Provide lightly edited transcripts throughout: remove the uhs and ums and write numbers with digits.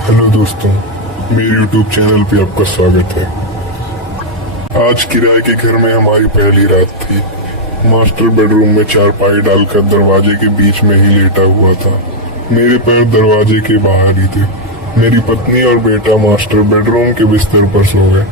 Hello दोस्तों, मेरे YouTube channel पे आपका स्वागत है। आज किराए के घर में हमारी पहली रात थी। मास्टर बेडरूम में चारपाई डालकर दरवाजे के बीच में ही लेटा हुआ था। मेरे पैर दरवाजे के बाहर ही थे। मेरी पत्नी और बेटा मास्टर बेडरूम के बिस्तर पर सो गए।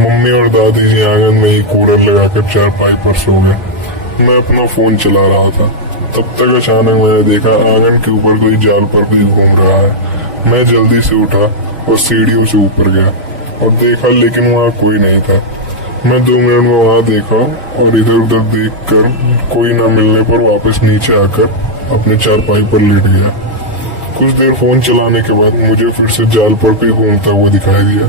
मम्मी और दादी जी आंगन में ही कूलर लगाकर चारपाई पर सो गए। मैं अपना फोन चला रहा था, तब तक अचानक मैंने देखा आंगन के ऊपर कोई जाल पर कोई घूम रहा है। मैं जल्दी से उठा और सीढ़ियों से ऊपर गया और देखा, लेकिन वहाँ कोई नहीं था। मैं 2 मिनट में वहाँ देखा और इधर उधर देखकर कोई न मिलने पर वापस नीचे आकर अपने चारपाई पर लेट गया। कुछ देर फोन चलाने के बाद मुझे फिर से जाल पर कोई घूमता हुआ दिखाई दिया।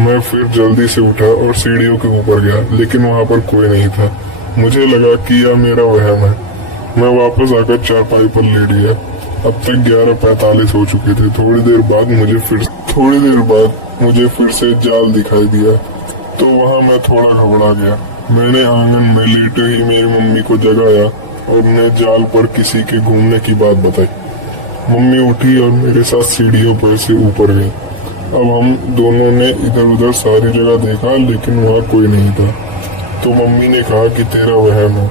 मैं फिर जल्दी से उठा और सीढ़ियों के ऊपर गया, लेकिन वहाँ पर कोई नहीं था। मुझे लगा कि यह मेरा वहम है। मैं वापस आकर चारपाई पर लेट गया। अब तक 11:45 हो चुके थे। थोड़ी देर बाद मुझे फिर से जाल दिखाई दिया, तो वहाँ मैं थोड़ा घबरा गया। मैंने आंगन में लेटे ही मेरी मम्मी को जगाया और उन्हें जाल पर किसी के घूमने की बात बताई। मम्मी उठी और मेरे साथ सीढ़ियों पर से ऊपर गई। अब हम दोनों ने इधर उधर सारी जगह देखा, लेकिन वहाँ कोई नहीं था। तो मम्मी ने कहा कि तेरा वहम है,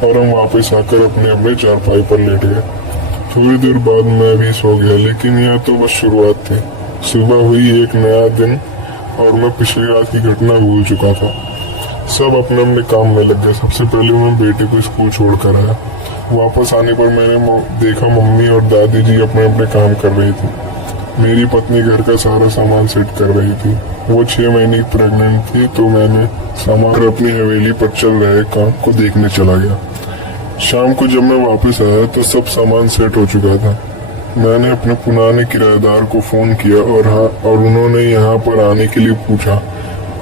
और हम वापस आकर अपने अपने चारपाई पर लेट गए। थोड़ी देर बाद मैं भी सो गया, लेकिन यह तो बस शुरुआत थी। सुबह हुई एक नया दिन और मैं पिछली रात की घटना भूल चुका था। सब अपने अपने काम में लग गए। सबसे पहले मैं बेटे को स्कूल छोड़कर आया। वापस आने पर मैंने देखा मम्मी और दादी जी अपने अपने काम कर रही थी। मेरी पत्नी घर का सारा सामान सेट कर रही थी। वो 6 महीने की प्रेग्नेंट थी, तो मैंने सामान अपनी हवेली पर चल रहे काम को देखने चला गया। शाम को जब मैं वापस आया तो सब सामान सेट हो चुका था। मैंने अपने पुराने किराएदार को फोन किया और उन्होंने यहाँ पर आने के लिए पूछा,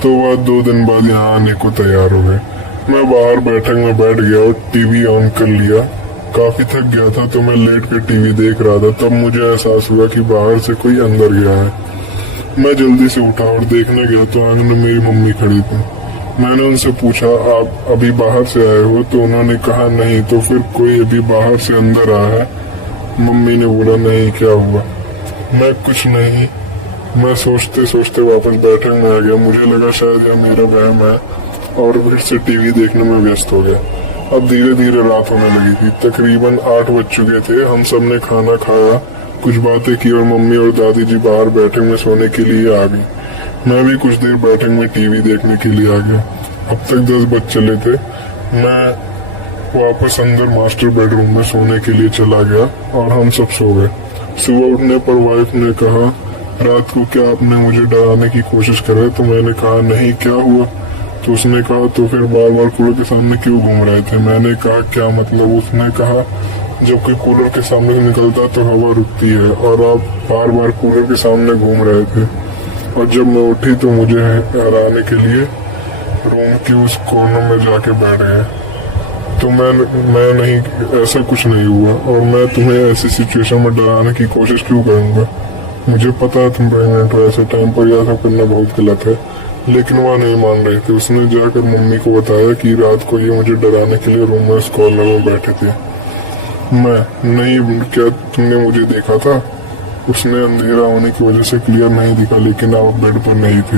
तो वह 2 दिन बाद यहाँ आने को तैयार हो गए। मैं बाहर बैठक में बैठ गया और टीवी ऑन कर लिया। काफी थक गया था, तो मैं लेट कर टीवी देख रहा था। तब मुझे एहसास हुआ कि बाहर से कोई अंदर गया है। मैं जल्दी से उठा और देखने गया तो आंगन में मेरी मम्मी खड़ी थी। मैंने उनसे पूछा, आप अभी बाहर से आए हो? तो उन्होंने कहा नहीं। तो फिर कोई अभी बाहर से अंदर आया है? मम्मी ने बोला, नहीं, क्या हुआ? मैं कुछ नहीं। मैं सोचते सोचते वापस बैठक में आ गया। मुझे लगा शायद यह मेरा वहम है और फिर से टीवी देखने में व्यस्त हो गया। अब धीरे धीरे रात होने लगी थी। तकरीबन 8 बज चुके थे। हम सब ने खाना खाया, कुछ बातें की और मम्मी और दादी जी बाहर बैठक में सोने के लिए आ गई। मैं भी कुछ देर बैठक में टीवी देखने के लिए आ गया। अब तक 10 बज चले थे। मैं वापस अंदर मास्टर बेडरूम में सोने के लिए चला गया और हम सब सो गए। सुबह उठने पर वाइफ ने कहा, रात को क्या आपने मुझे डराने की कोशिश करी? तो मैंने कहा, नहीं, क्या हुआ? तो उसने कहा, तो फिर बार बार कूलर के सामने क्यों घूम रहे थे? मैंने कहा, क्या मतलब? उसने कहा, जब कोई कूलर के सामने निकलता तो हवा रुकती है, और आप बार बार कूलर के सामने घूम रहे थे। और जब मैं उठी तो मुझे हराने के लिए रूम के उस कॉर्नर में जाके बैठ गए। तो मैं नहीं, ऐसा कुछ नहीं हुआ, और मैं तुम्हें ऐसी सिचुएशन में डराने की कोशिश क्यों करूंगा? मुझे पता है तुम प्रेग्नेंट हो, ऐसे टाइम पर यह सब करना बहुत गलत है। लेकिन वह नहीं मान रही थी। उसने जाकर मम्मी को बताया कि रात को ये मुझे डराने के लिए रूम में उस कॉर्नर में बैठे थे। मैं नहीं, क्या तुमने मुझे देखा था? उसने अंधेरा होने की वजह से क्लियर नहीं दिखा, लेकिन आप बेड पर नहीं थे।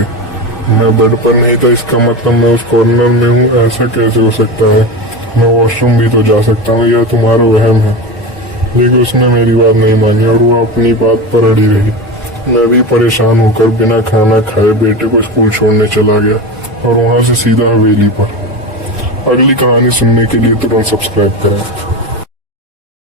मैं बेड पर नहीं था, इसका मतलब मैं उस कॉर्नर में हूँ? ऐसा कैसे हो सकता है? मैं वॉशरूम भी तो जा सकता हूँ। यह तुम्हारा वहम है। लेकिन उसने मेरी बात नहीं मानी और वो अपनी बात पर अड़ी रही। मैं भी परेशान होकर बिना खाना खाए बेटे को स्कूल छोड़ने चला गया और वहाँ से सीधा हवेली पर। अगली कहानी सुनने के लिए तुरंत सब्सक्राइब करें।